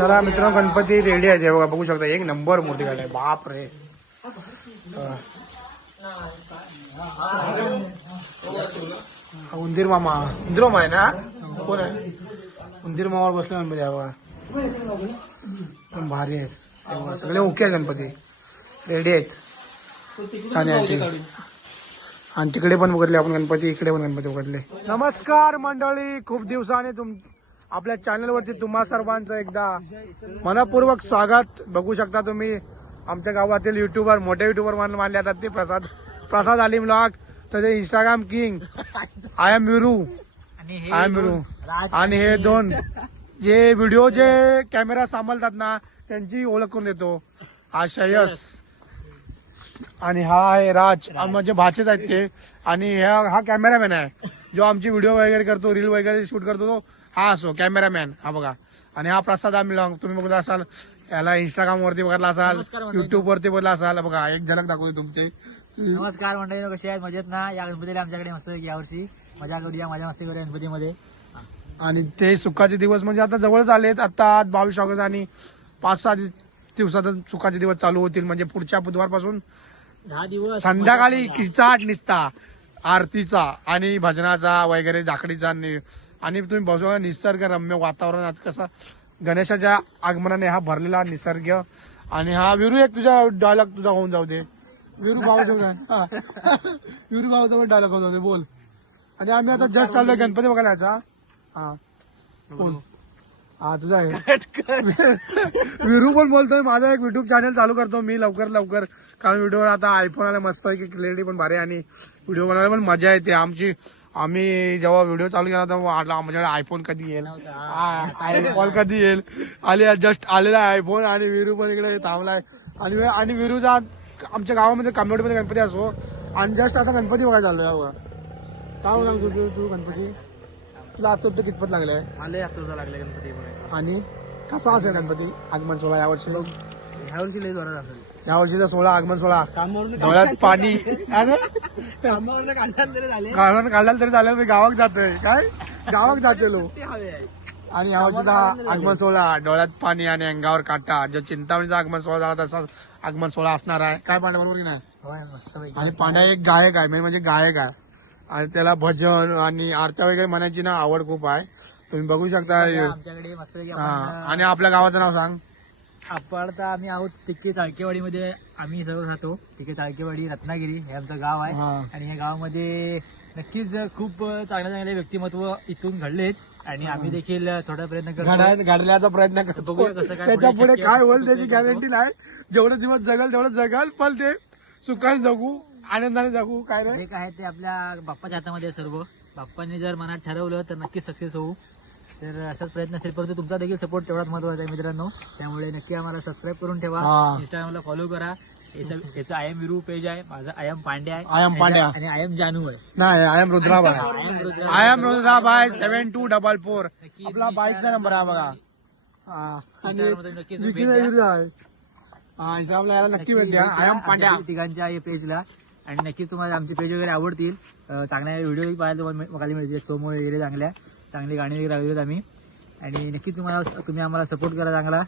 चला मित्र गणपती रेडी आहे. बघा बघू शकता एक नंबर मोठी गाडी आहे. बाप रे. उंदीर मामा. उंदीर मामा आहे ना? कोण आहे? उंदीर मामावर बसले गणपती आहे बघा. पण भारी आहेत. सगळे ओके आहे गणपती. रेडी आहेत. छान आहे आणि तिकडे पण बघितले आपण गणपती इकडे पण गणपती बघितले नमस्कार मंडळी खूप दिवसाने तुम आपल्या चॅनलवरती तुम्हा सर्वांचं एकदा मनपूर्वक स्वागत. बघू शकता तुम्ही आमच्या गावातील युट्यूबर मोठे युट्यूबर म्हणून मानले जातात ते प्रसाद प्रसाद अली ब्लॉग त्याचे Instagram king I am Viru I am Viru आणि हे दोन जे व्हिडिओ जे कॅमेरा सांभाळतात ना त्यांची ओळख करून देतो. हा श्रेयस. आणि हा आहे राज. हा म्हणजे भाचेच आहेत ते. आणि ह्या हा कॅमेरामॅन आहे. जो आमची व्हिडिओ वगैरे करतो रील वगैरे शूट करतो तो हा असो कॅमेरामॅन हा बघा. आणि हा प्रसाद आम्ही तुम्ही बघत असाल याला इंस्टाग्राम वरती बघितला असाल नमस्कार मंडळी. युट्यूब वरती बघितला असाल. बघा एक झलक दाखवते तुमचे. नमस्कार मंडळी कशी आहेत मजेत ना? या गणपतीला आमच्याकडे मस्त यावर्षी मजा करूया मजा मस्ती करूया गणपतीमध्ये. आणि ते सुखाचे दिवस म्हणजे आता जवळच आलेत. आता बावीस ऑगस्ट आणि पाच सहा दिवसात सुखाचे दिवस चालू होतील. म्हणजे पुढच्या बुधवारपासून दहा दिवस. संध्याकाळी किचाट निसता. आरतीचा आणि भजनाचा वगैरे झाकडीचा आणि तुम्ही बघा निसर्ग रम्य वातावरणात कसं गणेशाच्या आगमनाने हा भरलेला निसर्ग. आणि हा विरू एक तुझा डायलॉग तुझा होऊन जाऊ दे. विरू भाऊचा हा. विरू भाऊचा पण डायलॉग होऊन जाऊ दे? बोल. आणि आम्ही आता जस्ट चाललोय गणपती बघायला याचा हा. बोल. हा तुझा आहे. विरू पण बोलतोय माझा एक युट्यूब चॅनल चालू करतो मी लवकर लवकर. कारण व्हिडिओवर आता आयफोन आला मस्त आहे की क्लिअरिटी पण भारी आणि व्हिडिओ बनायला पण मजा येते. आमची आम्ही जेव्हा व्हिडिओ चालू केला तेव्हा वाटलं आमच्याकडे आयफोन कधी येईल? कॉल कधी येईल? आले जस्ट आलेला आयफोन आणि विरू पण इकडे थांबलाय. आणि आणि विरूचा आमच्या गावामध्ये कांबेडमध्ये गणपती असो. आणि जस्ट आता गणपती बघायला चाललोय बघा. काय सांग तू तू गणपती? तुला आता कितपत लागलाय? आले लागले गणपती आणि कसा असेल गणपती? आगमन सोहळा यावर्षी ह्या वर्षी लई जोरात असेल. यावर्षीचा सोहळा आगमन सोहळा कामावरून डोळ्यात पाणी. गावात काढायला तरी झालं. मी गावात जातोय. काय? गावात जाते लो ते हवे आहे आणि यावर्षीचा आगमन सोहळा डोळ्यात पाणी आणि अंगावर काटा. जो चिंतामणीचा आगमन सोहळा झाला तसा आगमन सोहळा असणार आहे. काय पांड्या बरोबर की नाही? आणि पांड्या एक गायक आहे मेन म्हणजे गायक आहे. आणि त्याला भजन आणि आरत्या वगैरे म्हणायची ना आवड खूप आहे. तुम्ही बघू शकता. आणि आपल्या गावाचं नाव सांग. आपण तर आम्ही आहोत तिके चाळकेवाडीमध्ये. आम्ही सर्व राहतो. तिके चाळकेवाडी रत्नागिरी हे आमचं गाव आहे. आणि या गावामध्ये नक्कीच खूप चांगल्या चांगले व्यक्तिमत्व इथून घडलेत. आणि आम्ही देखील थोडा प्रयत्न करतो. घडल्याचा प्रयत्न करतो. त्याच्या पुढे काय होईल त्याची गॅरंटी नाही. जेवढे दिवस जगल तेवढं जगल. पण ते सुखाने जगू आनंदाने जगू. काय जे काय आहे ते आपल्या बाप्पाच्या हातामध्ये सर्व. बाप्पांनी जर मनात ठरवलं तर नक्कीच सक्सेस होऊ. तर असाच प्रयत्न असेल परंतु तुमचा देखील सपोर्ट तेवढाच महत्त्वाचा आहे मित्रांनो. त्यामुळे नक्की आम्हाला सबस्क्राईब करून ठेवा. इंस्टाग्रामला फॉलो करा. याचं आय एम विरू पेज आहे. माझं आय एम पांडे आहे. I am Pandya. आणि आय एम जानू आहे. नाही I am Rudrabai I am Rudra- I am Rudrabai seven two double four आपला बाईकचा नंबर आहे बघा. आणि नक्की भेट द्या. आय एम पांड्या तिघांच्या पेजला आणि नक्कीच तुम्हाला आमचे पेज वगैरे आवडतील. चांगल्या व्हिडिओ पाहायला तुम्हाला मिळतील. सोमो वगैरे चांगल्या. चांगली गाणी वगैरे लावलेत आम्ही. आणि नक्कीच तुम्हाला तुम्ही आम्हाला सपोर्ट करा चांगला.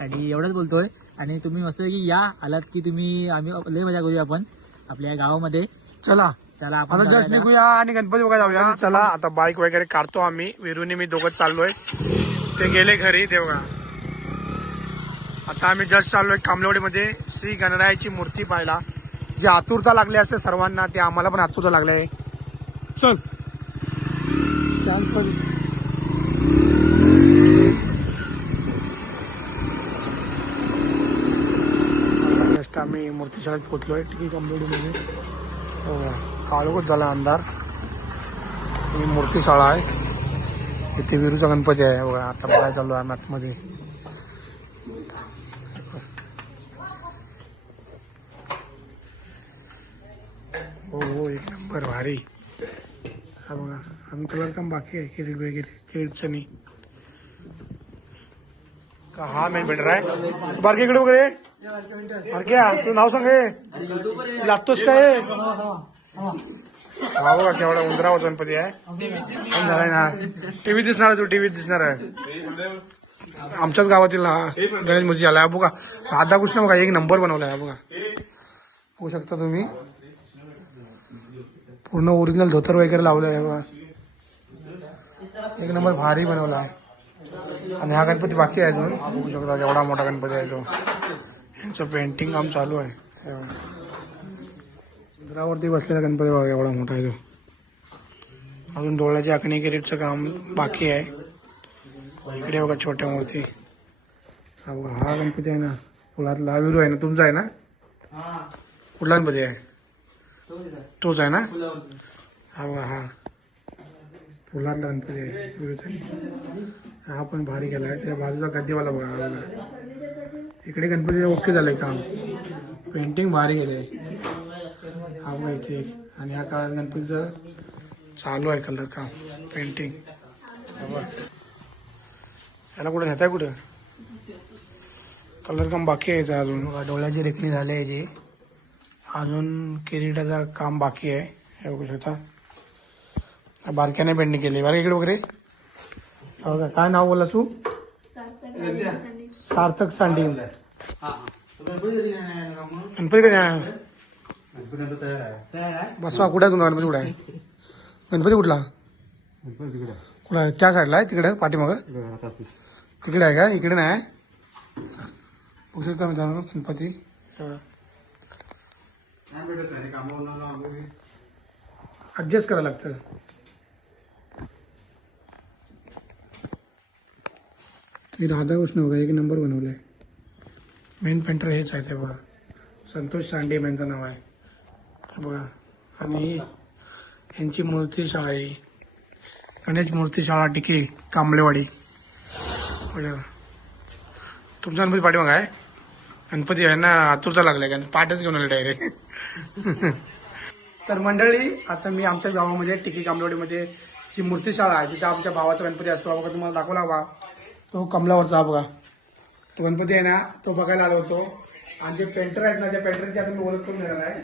आणि एवढंच बोलतोय. आणि तुम्ही मस्त की या. आलात की तुम्ही आम्ही लय मजा करूया आपण आपल्या या गावामध्ये. चला. चला आपण आता जस्ट. निघूया आणि गणपती बघायला जाऊया. चला आता बाईक वगैरे काढतो आम्ही. विरुनी मी दोघं चाललोय. ते गेले घरी ते बघा. आता आम्ही जस्ट चाललोय कामलवडीमध्ये. श्री गणरायाची मूर्ती पाहायला. जी आतुरता लागली असते सर्वांना ते आम्हाला पण आतुरता लागली आहे चल. Chance जस्ट आम्ही मूर्तीशाळेत पोहोचलोय टिकी कामलवडीमध्ये हो, काळोखच झाला अंधार. ही मूर्तीशाळा आहे. इथे विरूचा गणपती आहे. बघा आता बघायला चाललो आहे आतमध्ये. हो हो एक नंबर भारी. हा बघा आम्ही कलर काम बाकी आहे किरीट वगैरे किरीटचं नाही का हा मेन बेटर आहे? बारकेकडे वगैरे? बारक्या तू नाव सांग हे. लागतोस काय हा? बघा केवढा उंदरावर गणपती आहे. झालाय ना टीव्ही दिसणार आहे तू टीव्हीत दिसणार आहे. आमच्याच गावातील हा गणेश मूर्ती झाला हा बघा राधाकृष्ण बघा एक नंबर बनवला आहे बघा. होऊ शकता तुम्ही. पूर्ण ओरिजिनल धोतर वगैरे लावलं आहे बघा. एक नंबर भारी बनवला आहे. आणि हा गणपती बाकी आहे अजून. बघू शकता एवढा मोठा गणपती आहे तो. यांचं पेंटिंग काम चालू आहे. घरावरती बसलेला गणपती बघा एवढा मोठा आहे तो. अजून डोळ्याची आखणी किरीटचं काम बाकी आहे. इकडे बघा छोट्या मूर्ती. हा बघा हा गणपती आहे ना. फुलातला हा विरू आहे ना तुमचा आहे ना? कुठला गणपती आहे? तोच आहे ना? हा हा. फुलातला गणपती आहे हा पण भारी केला. आहे त्या बाजूचा गद्देवाला बघा इकडे गणपती ओके झालंय काम. पेंटिंग भारी केलंय. हा बघा इथे. आणि हा का गणपतीचं चालू आहे कलर काम. पेंटिंग याला कुठं? नेताय कुठं? कलर काम बाकी आहे अजून. डोळ्याची रेखणी झाली आहे याची अजून किरीटाचं काम बाकी आहे. हे बघू शकता. बारक्याने पेंटिंग केली. बारक्या इकडे वगैरे हो का काय नाव बोलला तू? सार्थक सांडी. गणपती कधी बसवा कुठे आहे तुमचा गणपती? कुठे आहे? गणपती कुठला? कुठला आहे? त्या काढला आहे तिकडे पाठीमाग? तिकडे आहे का? इकडे नाही आहे? बघू शकता मित्रांनो गणपती. ऍडजस्ट करावं लागतं. मी राधाकृष्ण बघा एक नंबर बनवलाय. मेन पेंटर हेच आहे ते बघा. संतोष सांडे यांचं नाव आहे. बघा. आणि यांची मूर्ती शाळा आहे. गणेश मूर्ती शाळा टिके कांबळेवाडी. बघा. तुमचा गणपती पाठीमाग आहे? गणपती आहे ना आतुरता लागलाय कारण पाठच घेऊन आले डायरेक्ट तर मंडळी आता मी आमच्या गावामध्ये टिकी कांबळेवाडीमध्ये जी मूर्ती शाळा आहे तिथं आमच्या भावाचा गणपती असतो. बघा तुम्हाला दाखवला बा तो कमलावरचा बघा. तो गणपती आहे ना तो बघायला आलो होतो. आणि जे पेंटर आहेत ना त्या पेंटरची आता मी ओळख करून देणार आहे.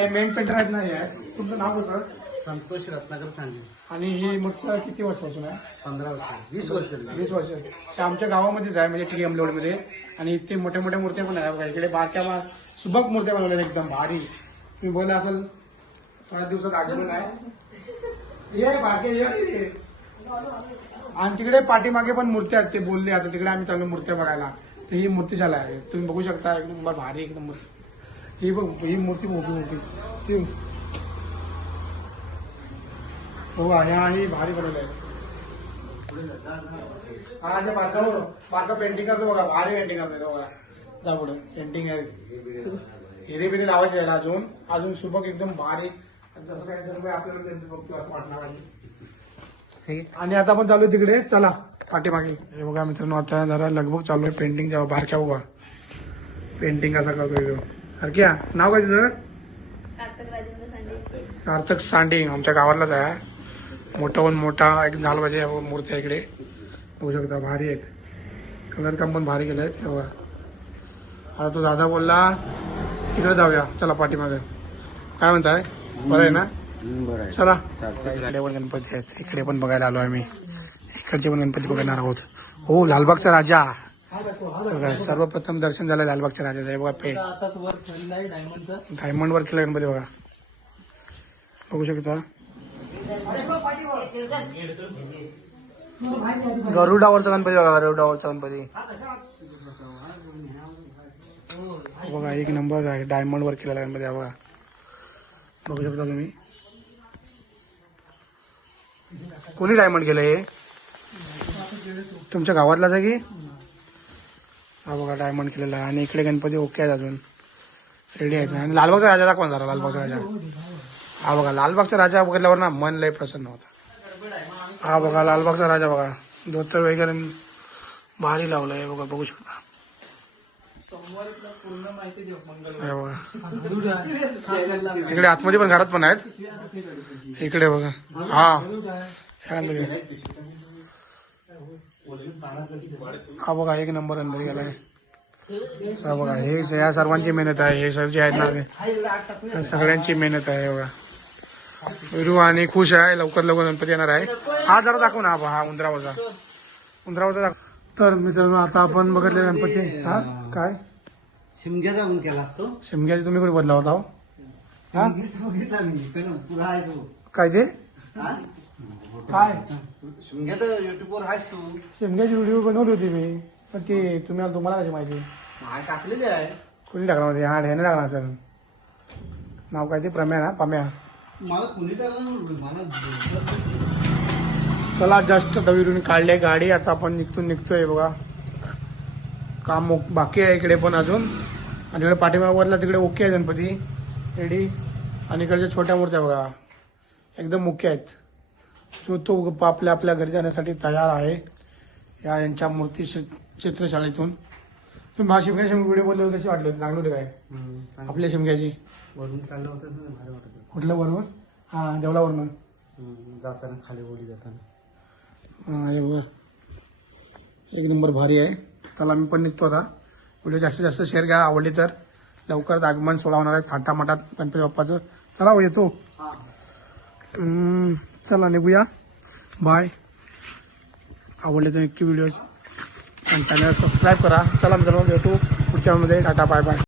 हे मेन पेंटर आहेत ना हे. आहे तुमचं नाव कसं? संतोष रत्नाकर सांगे आणि ही मूर्ती किती वर्षापासून आहे पंधरा वर्ष. वीस वर्ष वीस वर्ष. ते आमच्या गावामध्येच आहे म्हणजे टी अमलोडमध्ये आणि इथे मोठ्या मोठ्या मूर्त्या पण आहे बघा इकडे बारक्या बा सुबक मूर्त्या बनवलेल्या एकदम भारी. तुम्ही बोलला असेल थोड्या दिवसात आगमन आहे. ये बारके ये. ये. आणि तिकडे पाठीमागे पण मूर्त्या आहेत. ते बोलले आता तिकडे आम्ही चाललो मूर्त्या बघायला. तर ही मूर्तीशाला आहे. तुम्ही बघू शकता. एक नंबर भारी एकदम मूर्ती. ही बघ ही मूर्ती मोठी मोठी. ती हो ह्या ही भारी बनवलं आहे. हा ते बारका बघ. बारका पेंटिंगाचं बघा. भारी पेंटिंग आहे बघा. जा पुढे. पेंटिंग आहे. हिरे बिरे लावायचे आहे अजून. अजून सुबक एकदम भारी. जसं काय आपल्याला त्यांचं बघतो असं वाटणार आहे. आणि आता आपण चालू आहे तिकडे. चला पाठीमागे. हे बघा मित्रांनो आता जरा लगभग चालू आहे पेंटिंग जेव्हा बारक्या बघा पेंटिंग असा करतोय तो. हरक्या नाव काय तुझं? सार्थक सांडे. आमच्या गावातलाच आहे. मोठा पण मोठा एक झाल पाहिजे मूर्ती आहे इकडे. बघू शकता भारी आहेत. कलर काम पण भारी केलं आहेत हे बघा. आता तो दादा बोलला तिकडे जाऊया. चला पाठीमागे. काय म्हणताय? बरं आहे ना? चला. इकडे पण गणपती आहेत. इकडे पण बघायला आलो आम्ही. इकडचे पण गणपती बघणार आहोत. हो लालबागचा राजा. सर्वप्रथम दर्शन झालं लालबागच्या राजाचं. हे बघा पे. आताच वर ठरलं आहे डायमंडचं डायमंड वर केलं गणपती बघा. बघू शकता. गरुडावरचा गणपती बघा गरुडावरचा गणपती. बघा एक नंबर आहे. डायमंड वर केलेला गणपती बघा. बघू शकता तुम्ही. कोणी डायमंड केलं हे? तुमच्या गावातलाच आहे की? हा बघा डायमंड केलेला आहे. आणि इकडे गणपती ओके आहेत अजून. रेडी आहेत. आणि लालबागचा राजा दाखवा झाला जरा लालबागचा राजा. हा बघा लालबागचा राजा बघितल्यावर ना मन लय प्रसन्न होता. हा बघा लालबागचा राजा बघा. धोतर वगैरे भारी लावलंय हे बघा बघू शकता. हे बघा. इकडे आतमध्ये पण घरात पण आहेत. इकडे बघा. हा. हा बघा एक नंबर अंदर गेलाय. बघा हे या सर्वांची मेहनत आहे हे सर जे आहेत ना ते सगळ्यांची मेहनत आहे बघा. विरू आणि खुश आहे. लवकर लवकर गणपती येणार आहे. हा जरा दाखव ना हा बघा, हा उंदरावरचा उंदरावरचा दाख- तर मित्रांनो आता आपण बघितले गणपती. हा काय? शिमग्याचा ऊन केला असतो. शिमग्याची तुम्ही कुठे बदला होता हो? हा? पण काय ते? काय? शिमग्याचा युट्यूबवर आहेस तू. शिमग्याची व्हिडिओ बनवली होती मी. पण ते तुम्ही तुम्हाला कशी माहिती? आहे टाकलेले आहे. कोणी टाकणार होते? हा ह्याने टाकणार सर नाव काय ते? प्रम्या ना पम्या चला जस्ट दवीरून काढले गाडी. आता आपण निघतून निघतोय बघा. काम बाकी आहे इकडे पण अजून. आणि तिकडे पाठीमागवरला तिकडे ओके आहे गणपती. रेडी आणि इकडच्या छोट्या मूर्त्या बघा. एकदम मुख्य आहेत. जो तो आपल्या आपल्या घरी जाण्यासाठी तयार आहे. या यांच्या मूर्ती चित्रशाळेतून. तुम्ही भा शिमग्या शिमगे व्हिडिओ बोलले कशी वाटले होते? चांगले होते काय. आपल्या शिमग्याची. वरून. कुठलं बरोबर हा देवलावरनं हम्म, जाताना खाली ओढी जाताना हा, हे बघा. एक नंबर भारी आहे. चला मी पण निघतो आता. व्हिडिओ जास्तीत जास्त शेअर करा आवडली तर लवकरच आगमन सोळा होणार आहे थाटामाटात गणपती बाप्पाचं. चला हो येतो. हम्म, चला निघूया. बाय आवडले तर नक्की व्हिडिओ आणि चॅनल सबस्क्राईब करा. चला मित्रांनो भेटू पुढच्या मध्ये. Tata bye bye